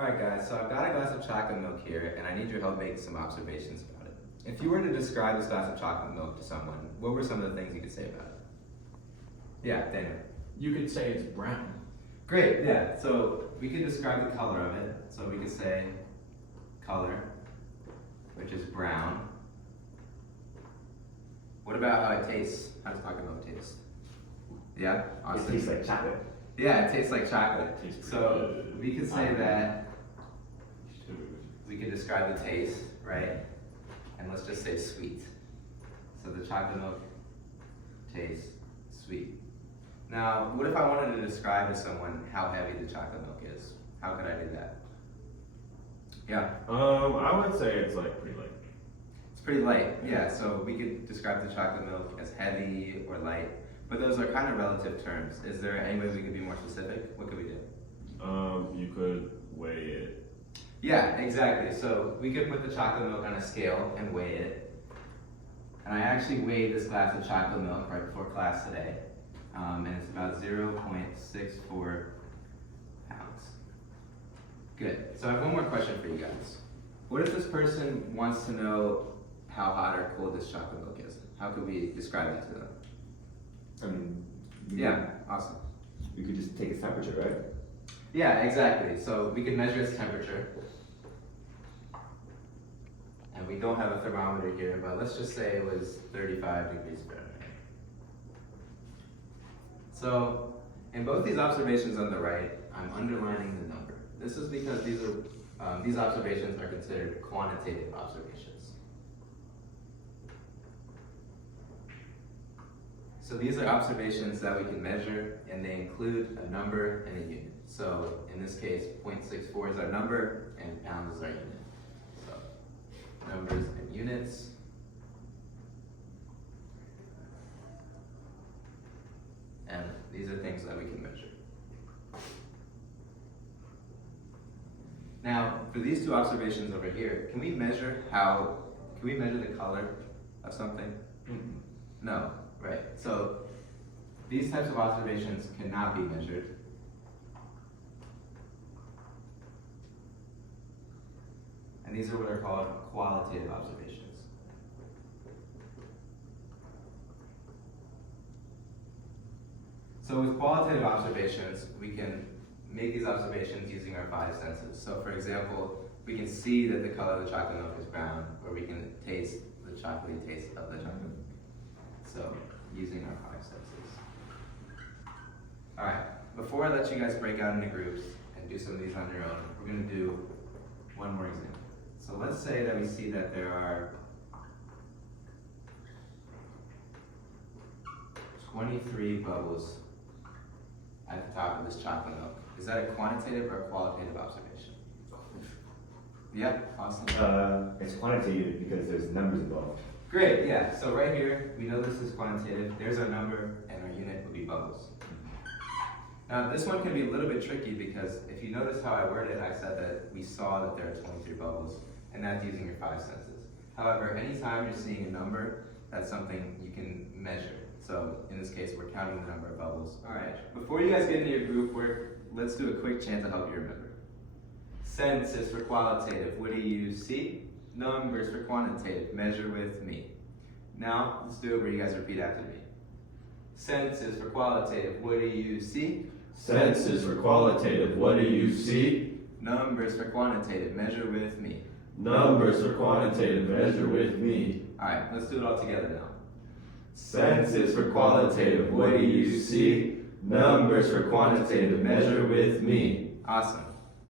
Alright guys, so I've got a glass of chocolate milk here and I need your help making some observations about it. If you were to describe this glass of chocolate milk to someone, what were some of the things you could say about it? Yeah, Daniel. You could say it's brown. Great, yeah. So we could describe the color of it. So we could say color, which is brown. What about how it tastes? How does chocolate milk taste? Yeah, awesome. It tastes like chocolate. Yeah, it tastes like chocolate. It tastes pretty So good. we could say that we could describe the taste, right? And let's just say sweet. So the chocolate milk tastes sweet. Now, what if I wanted to describe to someone how heavy the chocolate milk is? How could I do that? Yeah. I would say it's like pretty light. It's pretty light, yeah. So we could describe the chocolate milk as heavy or light, but those are kind of relative terms. Is there any way we could be more specific? What could we do? You could weigh it. Yeah, exactly. So we could put the chocolate milk on a scale and weigh it. And I actually weighed this glass of chocolate milk right before class today. And it's about 0.64 pounds. Good. So I have one more question for you guys. What if this person wants to know how hot or cold this chocolate milk is? How could we describe that to them? I mean, Yeah, awesome. we could just take its temperature, right? Yeah, exactly. So we could measure its temperature. And we don't have a thermometer here, but let's just say it was 35 degrees Fahrenheit. So in both these observations on the right, I'm underlining the number. This is because these observations are considered quantitative observations. So these are observations that we can measure, and they include a number and a unit. So in this case, 0.64 is our number, and pounds is our unit. So numbers and units. And these are things that we can measure. Now, for these two observations over here, can we measure the color of something? Mm-hmm. No, right. So these types of observations cannot be measured. And these are what are called qualitative observations. So with qualitative observations, we can make these observations using our five senses. So for example, we can see that the color of the chocolate milk is brown, or we can taste the chocolatey taste of the chocolate milk. So using our five senses. All right, before I let you guys break out into groups and do some of these on your own, we're gonna do one more example. So let's say that we see that there are 23 bubbles at the top of this chocolate milk. Is that a quantitative or a qualitative observation? Yeah, awesome. It's quantitative because there's numbers involved. Great, yeah. So right here, we know this is quantitative. There's our number, and our unit would be bubbles. Now this one can be a little bit tricky because if you notice how I worded it, I said that we saw that there are 23 bubbles, and that's using your five senses. However, anytime you're seeing a number, that's something you can measure. So in this case, we're counting the number of bubbles. All right, before you guys get into your group work, let's do a quick chant to help you remember. Sense is for qualitative, what do you see? Numbers for quantitative, measure with me. Now, let's do it where you guys repeat after me. Sense is for qualitative, what do you see? Sense is for qualitative, what do you see? Numbers for quantitative, measure with me. Numbers for quantitative, measure with me. All right, let's do it all together now. Sense is for qualitative, what do you see? Numbers for quantitative, measure with me. Awesome.